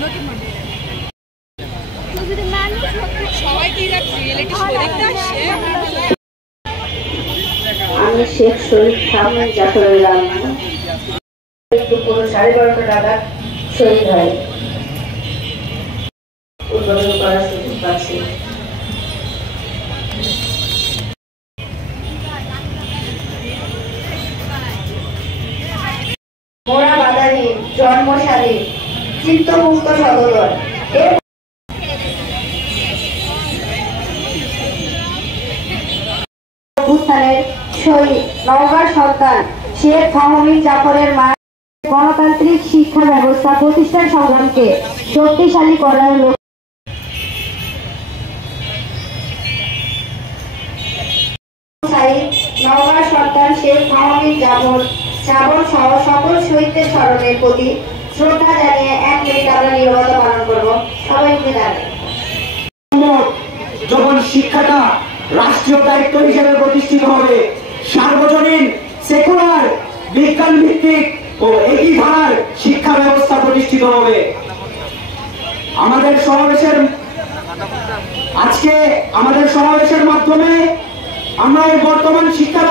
আমি শেখ শহীদ খান জাফরুল্লাহ দুপুর 12:30 নাগাদ শহীদ হয় উদ্বোধন করার সুযোগ পাচ্ছি। মোরা বাদানি জন্মসালী চিত্তমুক্ত সদর শহীদ নওগাঁর সন্তান শেখ ফাহমিদ জাফরের মা গণতান্ত্রিক শিক্ষা ব্যবস্থা প্রতিষ্ঠার সংগ্রামকে শক্তিশালী করার নওগাঁর সন্তান শেখ ফাহমিদ জাফর সহ সকল শহীদদের স্মরণের প্রতি শ্রদ্ধা জানিয়ে 1 মিনিট আমরা নীরবতা পালন করব। সবাই যখন শিক্ষাটা রাষ্ট্রীয় দায়িত্ব হিসেবে প্রতিষ্ঠিত হবে, সার্বজনীন সেকুলার বিজ্ঞান ভিত্তিক ও একই ধারার শিক্ষা ব্যবস্থা প্রতিষ্ঠিত হবে। আজকে আমাদের সমাবেশের মাধ্যমে আমরা এই বর্তমান শিক্ষা